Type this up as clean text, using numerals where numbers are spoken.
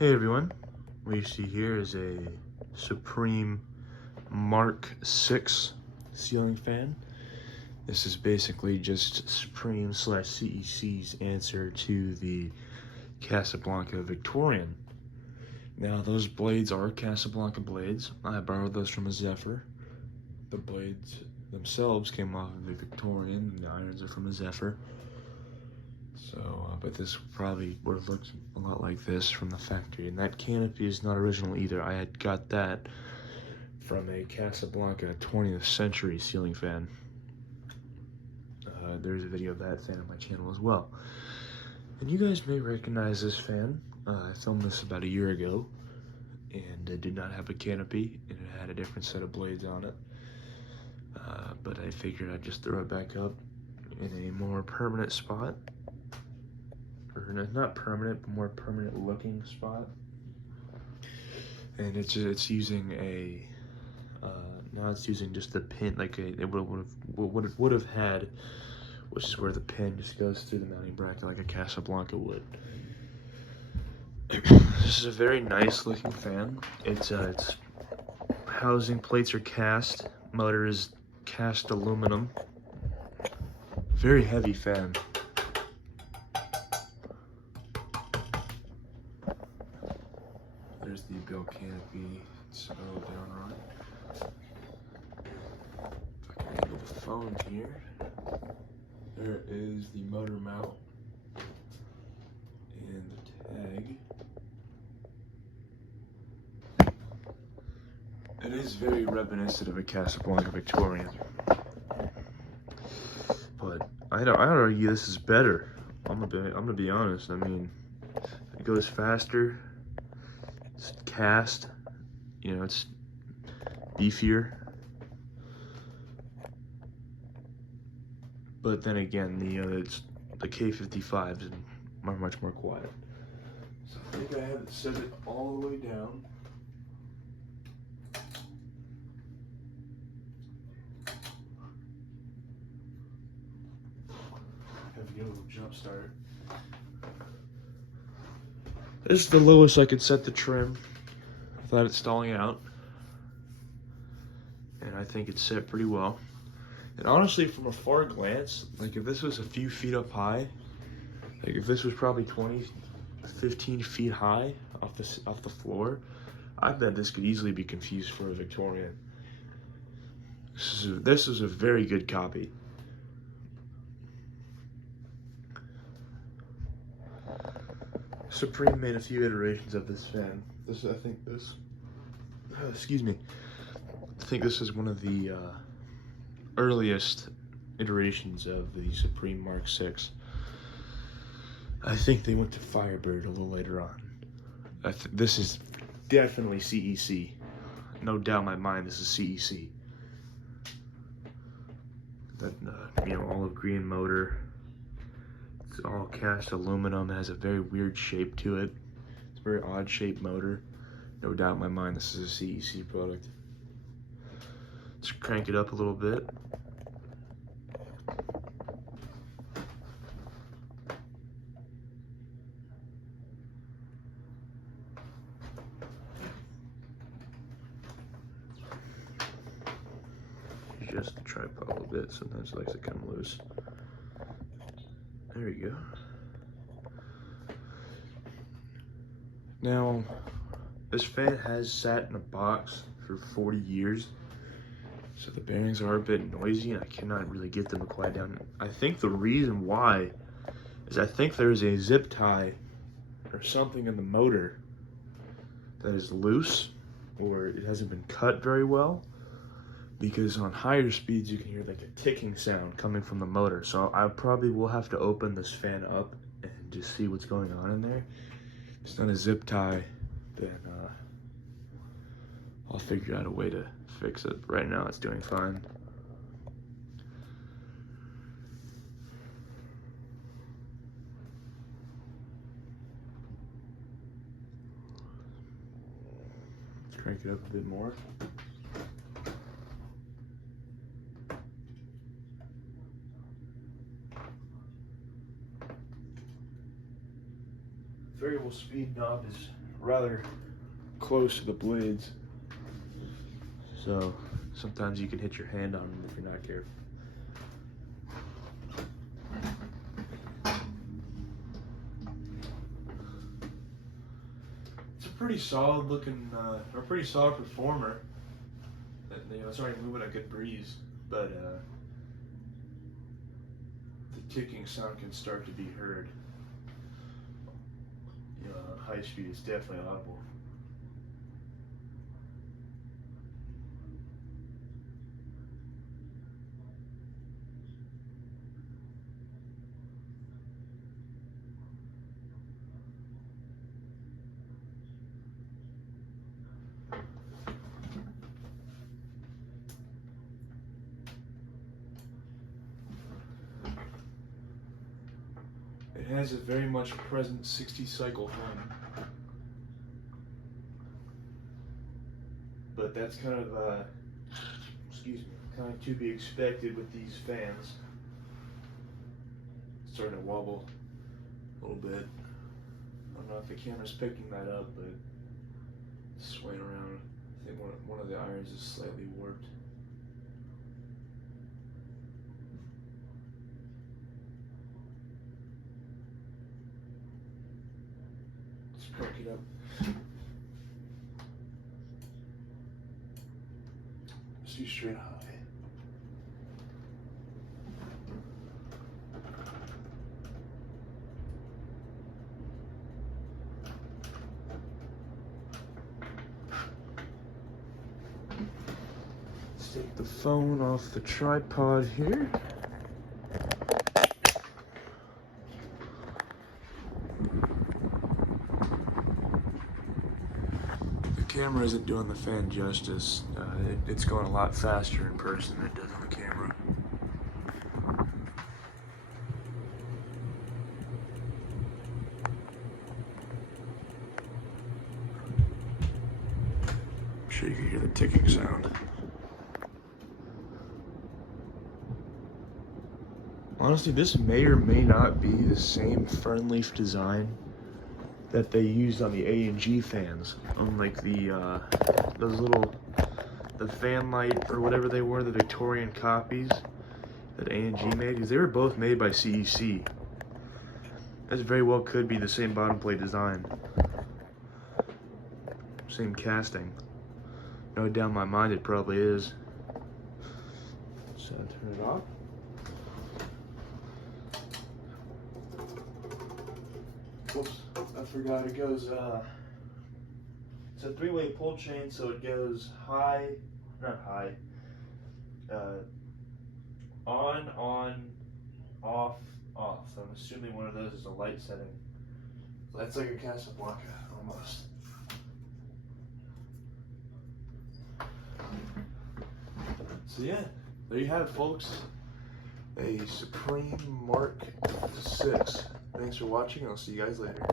Hey everyone, what you see here is a Supreme Mark 6 ceiling fan. This is basically just Supreme slash CEC's answer to the Casablanca Victorian. Now those blades are Casablanca blades. I borrowed those from a Zephyr. The blades themselves came off of the Victorian, and the irons are from a Zephyr. So, but this probably would have looked a lot like this from the factory. And that canopy is not original either. I had got that from a Casablanca 20th century ceiling fan. There's a video of that fan on my channel as well. And you guys may recognize this fan. I filmed this about a year ago, and it did not have a canopy, and it had a different set of blades on it. But I figured I'd just throw it back up in a more permanent spot. Or not permanent, but more permanent looking spot. And it's using a now it's using just the pin, like it would have had, which is where the pin just goes through the mounting bracket like a Casablanca would. This is a very nice looking fan. Its housing plates are cast, motor is cast aluminum. Very heavy fan. There's the bill canopy. It's a little down right. If I can angle the phone here. There is the motor mount and the tag. It is very reminiscent of a Casablanca Victorian, but I'd argue this is better. I'm gonna be honest. I mean, it goes faster. It's cast. You know, it's beefier. But then again, the K55s are much more quiet. So I think I have it set it all the way down. Have a little jump start. This is the lowest I could set the trim without it stalling out. And I think it's set pretty well. And honestly, from a far glance, like if this was a few feet up high, like if this was probably 15 feet high off the floor, I bet this could easily be confused for a Victorian. This is a very good copy. Supreme made a few iterations of this fan. Excuse me. I think this is one of the earliest iterations of the Supreme Mark 6. I think they went to Firebird a little later on. This is definitely CEC. No doubt in my mind, this is CEC. That olive green motor. It's all cast aluminum. It has a very weird shape to it. It's a very odd shaped motor. No doubt in my mind, this is a CEC product. Let's crank it up a little bit. Just the tripod a little bit. Sometimes it likes to come loose. There we go. Now, this fan has sat in a box for 40 years. So the bearings are a bit noisy and I cannot really get them to quiet down. I think the reason why is I think there's a zip tie or something in the motor that is loose or it hasn't been cut very well, because on higher speeds you can hear like a ticking sound coming from the motor. So I probably will have to open this fan up and just see what's going on in there. If it's not a zip tie, then I'll figure out a way to fix it. Right now it's doing fine. Let's crank it up a bit more. Variable speed knob is rather close to the blades, so sometimes you can hit your hand on them if you're not careful. It's a pretty solid looking, or pretty solid performer. You know, it's already moving a good breeze, but the ticking sound can start to be heard. You know, on high speed, it's definitely audible. It has a very much present 60 cycle hum, but that's kind of excuse me, kind of to be expected with these fans. It's starting to wobble a little bit. I don't know if the camera's picking that up, but it's swaying around. I think one of the irons is slightly warped. Let's crank it up. Let's do straight high. Let's take the phone off the tripod here. The camera isn't doing the fan justice. It's going a lot faster in person than it does on the camera. I'm sure you can hear the ticking sound. Honestly, this may or may not be the same fern leaf design that they used on the A&G fans, unlike the fan light or whatever they were, the Victorian copies that A&G made, because they were both made by CEC. That very well could be the same bottom plate design, same casting. No doubt in my mind it probably is. So turn it off. Whoops, I forgot it goes, it's a three-way pull chain, so it goes high, not high, on, off, off. So I'm assuming one of those is a light setting. So that's like a Casablanca, almost. So yeah, there you have it, folks. A Supreme Mark 6. Thanks for watching. I'll see you guys later.